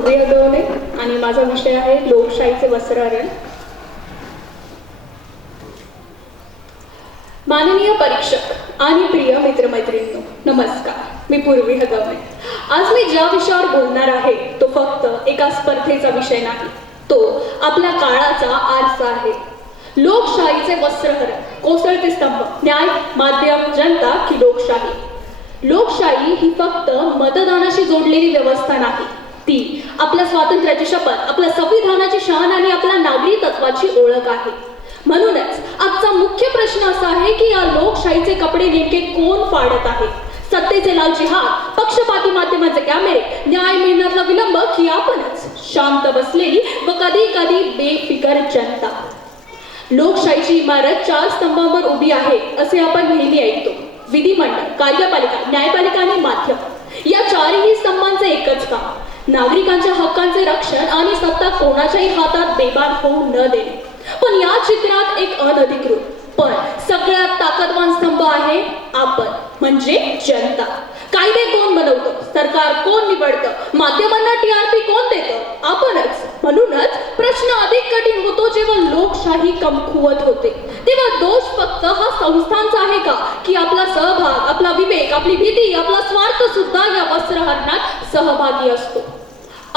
गवणे आणि माझा विषय आहे लोकशाहीचे वस्त्रहरण. माननीय परीक्षक आणि प्रिय मित्रमैत्रिणींनो, नमस्कार. मी पूर्वी हगवणे. आज मी ज्या विषयावर बोलणार आहे तो फक्त एका स्पर्धेचा विषय नाही, तो आपल्या काळाचा आरसा आहे. लोकशाहीचे वस्त्रहरण, कोसळते स्तंभ, न्याय, माध्यम, जनता की लोकशाही. लोकशाही ही फक्त मतदानाशी जोडलेली व्यवस्था नाही, ती आपल्या स्वातंत्र्याची शपथ, आपल्या संविधानाची शान आणि आपल्या नागरी तत्वाची ओळख आहे. म्हणूनच आजचा मुख्य प्रश्न असा आहे की या लोकशाहीचे कपडे नेमके कोण फाडत आहे? सत्तेचे लालची हात, पक्षपाती माध्यमाचे कॅमेरे, न्याय मिळण्याचा विलंब की आपणच शांत बसलेली व कधी कधी बेफिकर जनता? लोकशाहीची इमारत 4 स्तंभांवर उभी आहे असे आपण नेहमी ऐकतो. विधिमंडळ, कार्यपालिका, न्यायपालिका आणि माध्यम. या 4ही स्तंभांचे एकच काम, नागरिकांच्या हक्कांचे रक्षण आणि सत्ता कोणाच्याही हातात बेभान होऊ न देणे. पण या चित्रात एक अनधिकृत पण सगळ्यात ताकदवान स्तंभ आहे आपण, म्हणजे जनता. कायदे कोण बनवतं? सरकार कोण निवडतं? माध्यमांना टीआरपी कोण देतं? आपणच. म्हणूनच प्रश्न अधिक कठीण होतो जेव्हा लोकशाही कमकुवत होते. तेव्हा दोष फक्त हा संस्थांचा आहे का, की आपला सहभाग, आपला विवेक, आपली भीती, आपला स्वार्थ सुद्धा या वस्त्रहरणात सहभागी असतो?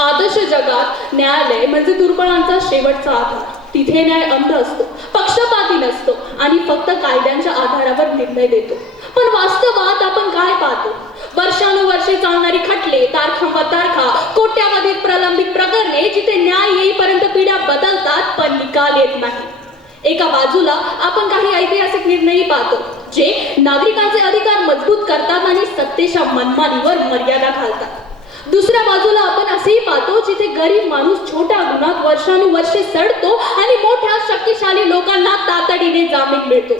आदर्श जगात न्यायालय म्हणजे दुर्बळांचा शेवटचा आधार. तिथे न्याय अंध असतो, पक्षपाती नसतो आणि फक्त कायद्यांच्या आधारावर निर्णय देतो. पण वास्तवात आपण काय पाहतो? वर्षानुवर्षे चालणारी खटले, तारखांवर तारखा, कोट्यावधीत प्रलंबित प्रकरणे, जिथे न्याय येईपर्यंत पिढ्या बदलतात पण निकाल येत नाही. एका बाजूला आपण काही ऐतिहासिक निर्णय पाहतो जे नागरिकांचे अधिकार मजबूत करतात आणि सत्तेच्या मनमानीवर मर्यादा घालतात. दुसऱ्या बाजूला आपण असेही पाहतो जिथे गरीब माणूस छोट्या गुन्ह्यात वर्षानुवर्षे सडतो आणि मोठ्या शक्तिशाली लोकांना तातडीने जामीन मिळतो.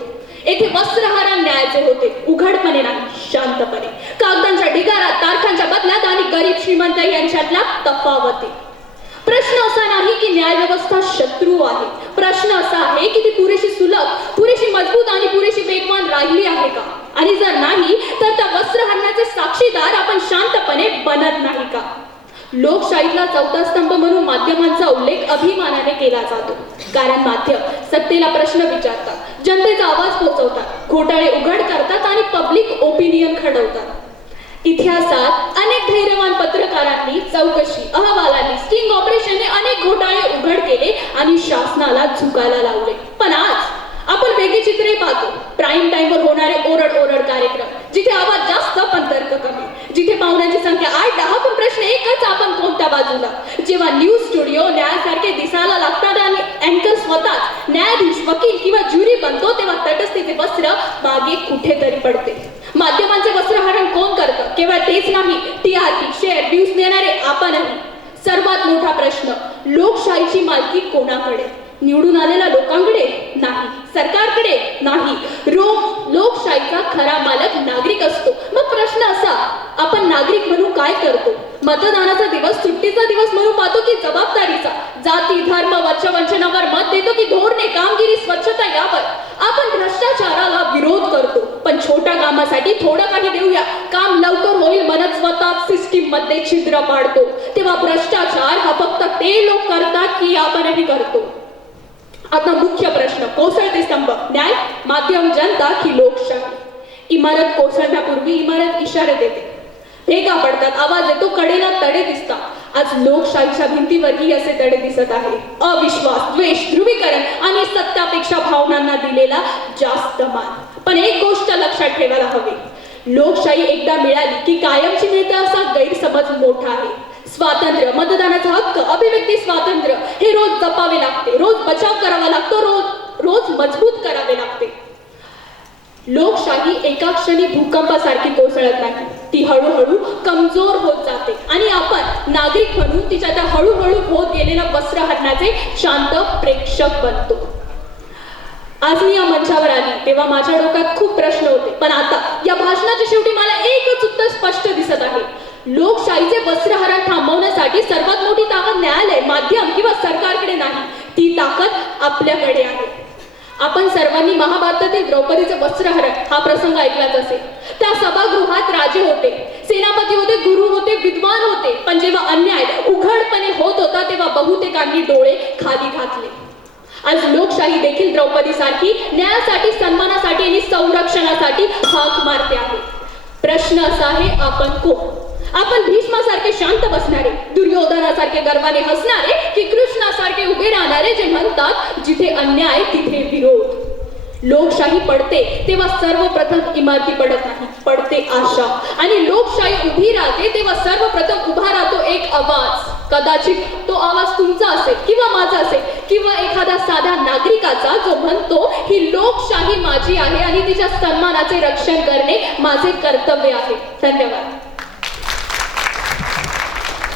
येथे वस्त्रहरण न्यायाचे होते, उघडपणे नाही, शांतपणे. कागदांच्या ढिगारात, तारखांच्या बदल्यात आणि गरीब श्रीमंत यांच्यातल्या तफावती. प्रश्न असा नाही की न्याय व्यवस्था शत्रू आहे. प्रश्न असा आहे की ती पुरेशी सुलभ, पुरेशी मजबूत आणि पुरेशी वेगवान राहिली आहे का? आणि जर नाही तर त्या वस्त्रहरणाचे साक्षीदार आपण शांतपणे बनत नाही का? लोकशाहीतला 4था स्तंभ म्हणून माध्यमांचा उल्लेख अभिमानाने केला जातो. कारण माध्यम सत्तेला प्रश्न विचारतात, जनतेचा आवाज पोहोचवतात, घोटाळे उघड करतात आणि पब्लिक ओपिनियन घडवतात. इतिहासात अनेक धैर्यवान पत्रकारांनी चौकशी, अहवालांनी, स्टिंग ऑपरेशनने अनेक घोटाळे उघड केले आणि शासनाला झुकायला लावले. पण आज आपण वेगळी चित्रे पाहतो. प्राईम टाइमवर होणारे ओरड कार्यक्रम, जिथे आवाज जास्त पण तर्क कमी, जिथे पाहुण्यांची संख्या 8-10 पण प्रश्न एकच, आपण कोणत्या बाजूला? जेव्हा न्यूज स्टुडिओ न्यायासारखे दिसायला लागतात आणि अँकर स्वतःच न्यायाधीश, वकील किंवा ज्युरी बनतो, तेव्हा तटस्थतेचे वस्त्र मागे कुठेतरी पडते. माध्यमांचे वस्त्रहरण कोण करतं? केवळ तेच नाही, टीआरपी, शेअर, व्ह्यूज देणारे आपणही. सर्वात मोठा प्रश्न, लोकशाहीची मालकी कोणाकडे? निवडून आलेल्या लोकांकडे नाही, सरकारकडे नाही. लोकशाहीचा खरा मालक नागरिक असतो. मग प्रश्न असा, आपण नागरिक म्हणून काय करतो? मतदानाचा दिवस सुट्टीचा दिवस म्हणून पाहतो की जबाबदारीचा? जाती, धर्म, वंचनावर मत देतो की धोरणे, कामगिरी, स्वच्छता यावर? आपण भ्रष्टाचाराला विरोध करतो, पण छोट्या कामासाठी थोडं काही देऊया, काम लवकर होईल म्हणत स्वतः सिस्टीम मध्ये छिद्र पाडतो. तेव्हा भ्रष्टाचार हा फक्त ते लोक करतात की आपणही करतो? आता मुख्य प्रश्न, कोसळते स्तंभ, न्याय, माध्यम, जनता की लोकशाही? इमारत कोसळण्यापूर्वी इमारत इशारे देते, भेगा पडतात, आवाज येतो, कडेला तडे दिसतात. आज लोकशाहीच्या भिंतीवरही असे तडे दिसत आहे. अविश्वास, द्वेष, ध्रुवीकरण आणि सत्तापेक्षा भावनांना दिलेला जास्त मान. पण एक गोष्ट लक्षात ठेवायला हवी, लोकशाही एकदा मिळाली की कायमची मिळते असा गैरसमज मोठा आहे. स्वातंत्र्य, मतदानाचा हक्क, अभिव्यक्ती स्वातंत्र्य हे रोज जपावे लागते, रोज बचाव करावा लागतो, रोज मजबूत करावे लागते. लोकशाही एका क्षणी भूकंपासारखी कोसळत नाही, ती हळूहळू कमजोर होत जाते आणि आपण नागरिक म्हणून तिच्या त्या हळूहळू होत गेलेल्या वस्त्रहरणाचे शांत प्रेक्षक बनतो. आज मी या मंचावर आली तेव्हा माझ्या डोक्यात खूप प्रश्न होते, पण आता या भाषणाच्या शेवटी मला एकच उत्तर स्पष्ट दिसत आहे. लोकशाहीचे वस्त्रहरण थांबवण्यासाठी सर्वात मोठी ताकद न्यायालय, माध्यम किंवा सरकारकडे नाही, ती ताकद आपल्याकडे आहे. आपण सर्वांनी महाभारतातील द्रौपदीचे वस्त्रहरण हा प्रसंग ऐकलाच असेल. त्या सभागृहात राजे होते, सेनापती होते, गुरु होते, विद्वान होते, पण जेव्हा अन्याय उघडपणे होत होता तेव्हा बहुतेकांनी डोळे खाली घातले. आज लोकशाही देखील द्रौपदी सारखी न्यायासाठी, सन्मानासाठी आणि संरक्षणासाठी हाक मारते आहे. प्रश्न असा आहे, आपण कोण? आपण भीष्मासारखे शांत बसणारे, दुर्योधनासारखे गर्वाने हसणारे, की कृष्णासारखे उभे राहणारे जे म्हणतात जिथे अन्याय तिथे विरोध? लोकशाही पडते तेव्हा सर्वप्रथम इमारती पडत नाही, पडते आशा. आणि लोकशाही उभी राहते तेव्हा सर्वप्रथम उभा राहतो एक आवाज. कदाचित तो आवाज तुमचा असेल किंवा माझा असेल किंवा एखादा साधा नागरिकाचा, जो म्हणतो ही लोकशाही माझी आहे आणि तिच्या सन्मानाचे रक्षण करणे माझे कर्तव्य आहे. धन्यवाद.